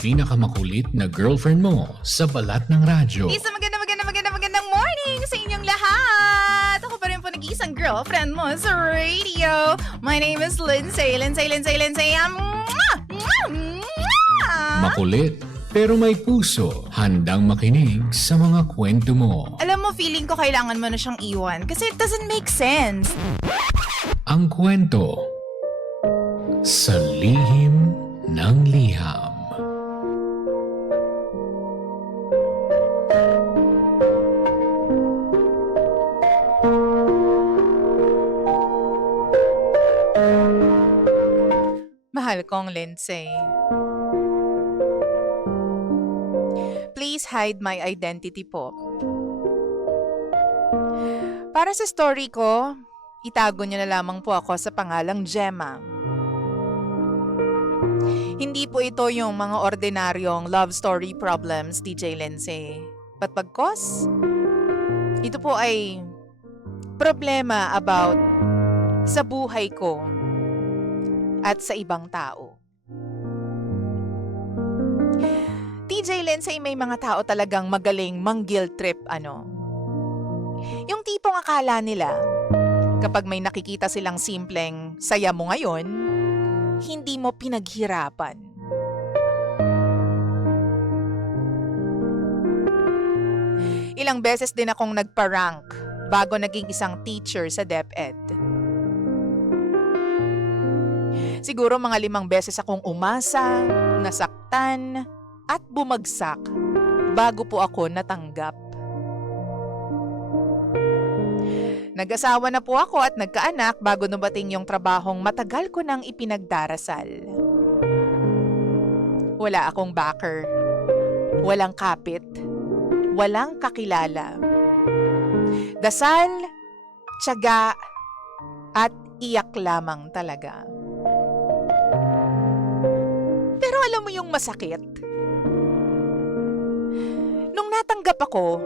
pinakamakulit na girlfriend mo sa balat ng radyo. Isang magandang morning sa inyong lahat! Ako pa rin po nag-iisang girlfriend mo sa radio. My name is Lindsay. Makulit pero may puso, handang makinig sa mga kwento mo. Alam mo, feeling ko kailangan mo na siyang iwan kasi it doesn't make sense. Ang kwento sa lihim ng liham. Mahal kong Lindsay. Please hide my identity po. Para sa story ko, itago niyo na lamang po ako sa pangalang Gemma. Hindi po ito yung mga ordinaryong love story problems, DJ Lindsay. But pagkos, ito po ay problema about sa buhay ko at sa ibang tao. DJ Lindsay, may mga tao talagang magaling mang-guilt trip, Yung tipong akala nila, kapag may nakikita silang simpleng saya mo ngayon, hindi mo pinaghirapan. Ilang beses din akong nagpa-rank bago naging isang teacher sa DepEd. Siguro mga 5 beses akong umasa, nasaktan, at bumagsak bago po ako natanggap. Nag-asawa na po ako at nagkaanak bago dumating yung trabahong matagal ko nang ipinagdarasal. Wala akong backer, walang kapit, walang kakilala. Dasal, tiyaga, at iyak lamang talaga. Pero alam mo yung masakit? Nung natanggap ako,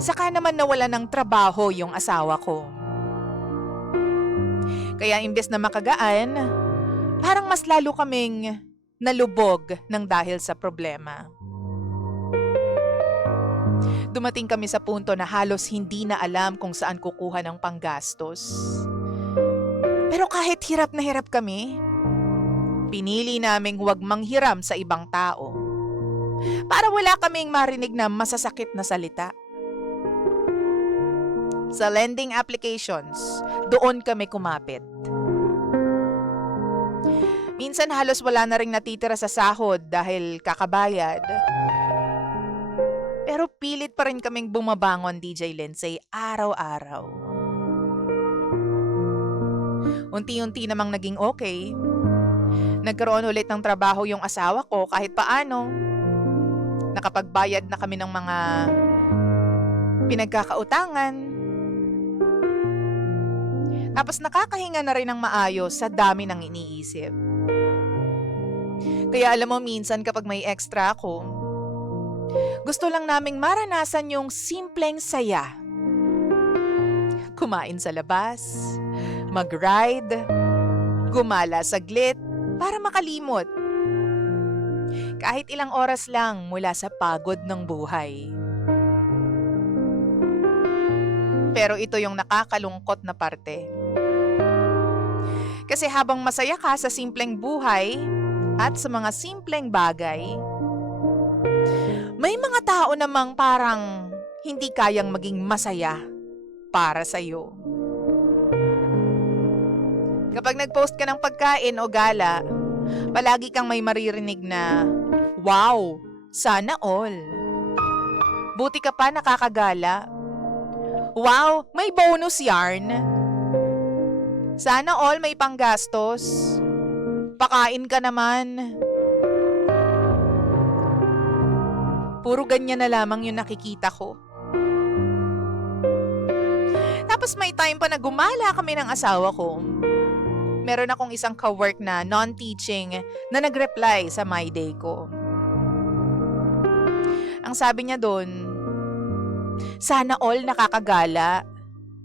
saka naman nawala ng trabaho yung asawa ko. Kaya imbes na makagaan, parang mas lalo kaming nalubog ng dahil sa problema. Dumating kami sa punto na halos hindi na alam kung saan kukuha ng panggastos. Pero kahit hirap na hirap kami, pinili naming huwag manghiram sa ibang tao para wala kaming marinig na masasakit na salita. Sa lending applications, doon kami kumapit. Minsan halos wala na ring natitira sa sahod dahil kakabayad. Pero pilit pa rin kaming bumabangon, DJ Lindsay, araw-araw. Unti-unti namang naging okay. Nagkaroon ulit ng trabaho yung asawa ko kahit paano. Nakapagbayad na kami ng mga pinagkakautangan. Tapos nakakahinga na rin ng maayos sa dami ng iniisip. Kaya alam mo, minsan kapag may extra ako, gusto lang naming maranasan yung simpleng saya. Kumain sa labas, mag-ride, gumala saglit para makalimot. Kahit ilang oras lang mula sa pagod ng buhay. Pero ito yung nakakalungkot na parte. Kasi habang masaya ka sa simpleng buhay at sa mga simpleng bagay, may mga tao namang parang hindi kayang maging masaya para sa'yo. Kapag nag-post ka ng pagkain o gala, palagi kang may maririnig na, "Wow, sana all." Buti ka pa nakakagala. "Wow, may bonus yarn." Sana all may panggastos. Pakain ka naman. Puro ganyan na lamang yung nakikita ko. Tapos may time pa na gumala kami ng asawa ko. Meron akong isang ka-work na non-teaching na nag-reply sa My Day ko. Ang sabi niya doon, "Sana all nakakagala.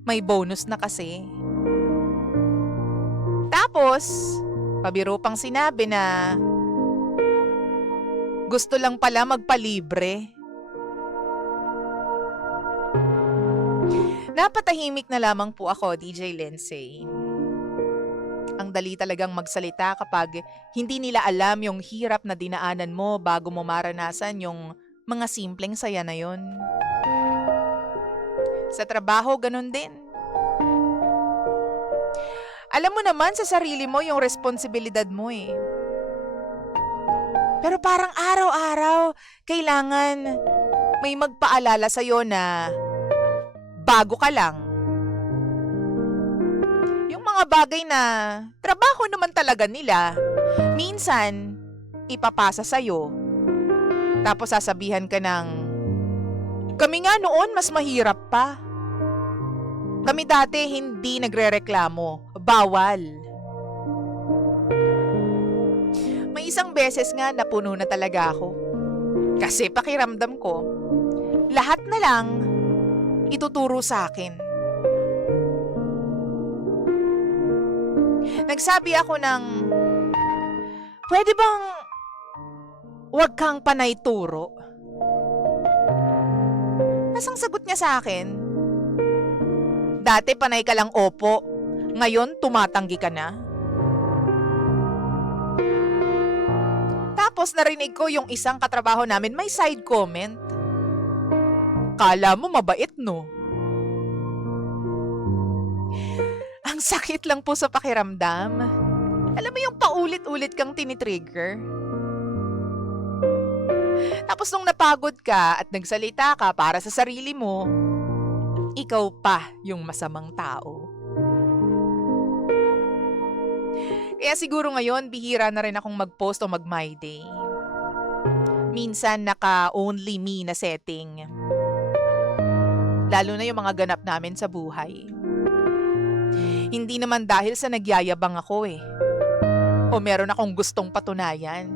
May bonus na kasi." Tapos, pabiro pang sinabi na Gusto lang pala magpalibre. Napatahimik na lamang po ako, DJ Lindsay. Ang dali talagang magsalita kapag hindi nila alam yung hirap na dinaanan mo bago mo maranasan yung mga simpleng saya na yon. Sa trabaho, ganun din. Alam mo naman sa sarili mo yung responsibilidad mo eh. Pero parang araw-araw, kailangan may magpaalala sa'yo na bago ka lang. Yung mga bagay na trabaho naman talaga nila, minsan ipapasa sa'yo. Tapos sasabihan ka ng, kami nga noon mas mahirap pa. Kami dati hindi nagrereklamo, bawal. May isang beses nga napuno na talaga ako. Kasi pakiramdam ko, lahat na lang ituturo sa akin. Nagsabi ako ng, pwede bang wag kang panay turo? Nasang sagot niya sa akin, dati panay ka lang opo, ngayon tumatanggi ka na. Tapos narinig ko yung isang katrabaho namin may side comment. Kala mo mabait, no? Ang sakit lang po sa pakiramdam. Alam mo yung paulit-ulit kang tinitrigger. Tapos nung napagod ka at nagsalita ka para sa sarili mo, ikaw pa yung masamang tao. Kaya siguro ngayon, bihira na rin akong mag-post o mag-my day. Minsan naka-only me na setting. Lalo na yung mga ganap namin sa buhay. Hindi naman dahil sa nagyayabang ako eh. O meron akong gustong patunayan.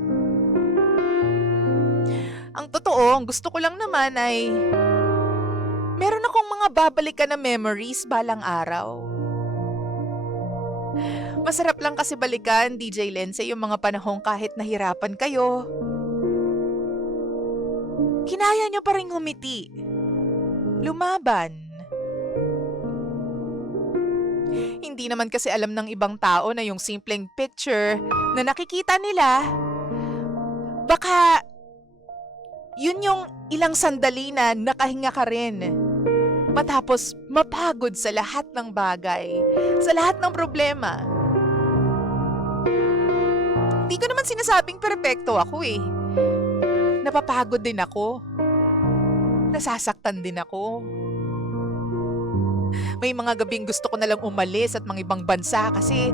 Ang totoo, ang gusto ko lang naman ay meron akong mga babalikan na memories balang araw. Masarap lang kasi balikan, DJ Lindsay, yung mga panahong kahit nahirapan kayo, kinaya nyo pa rin humiti. Lumaban. Hindi naman kasi alam ng ibang tao na yung simpleng picture na nakikita nila, baka yun yung ilang sandali na nakahinga ka rin. Matapos mapagod sa lahat ng bagay, sa lahat ng problema. Hindi ko naman sinasabing perpekto ako eh. Napapagod din ako. Nasasaktan din ako. May mga gabing gusto ko nalang umalis at mga ibang bansa kasi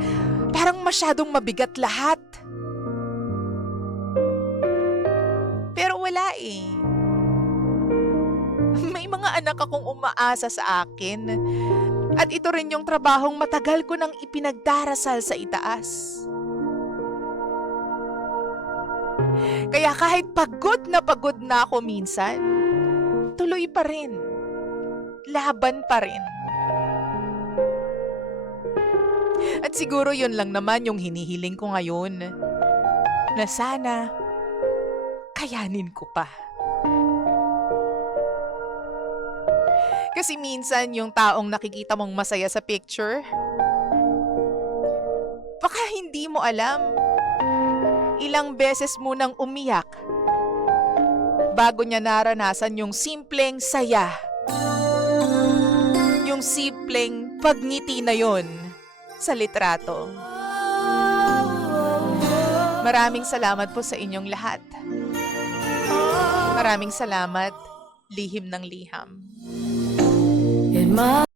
parang masyadong mabigat lahat. Pero wala eh. May mga anak akong umaasa sa akin. At ito rin yung trabahong matagal ko nang ipinagdarasal sa itaas. Kaya kahit pagod na ako minsan, tuloy pa rin. Laban pa rin. At siguro yun lang naman yung hinihiling ko ngayon. Na sana, kayanin ko pa. Kasi minsan yung taong nakikita mong masaya sa picture, baka hindi mo alam, ilang beses mo nang umiyak bago niya naranasan yung simpleng saya. Yung simpleng pagngiti na yon sa litrato. Maraming salamat po sa inyong lahat. Maraming salamat, lihim ng liham.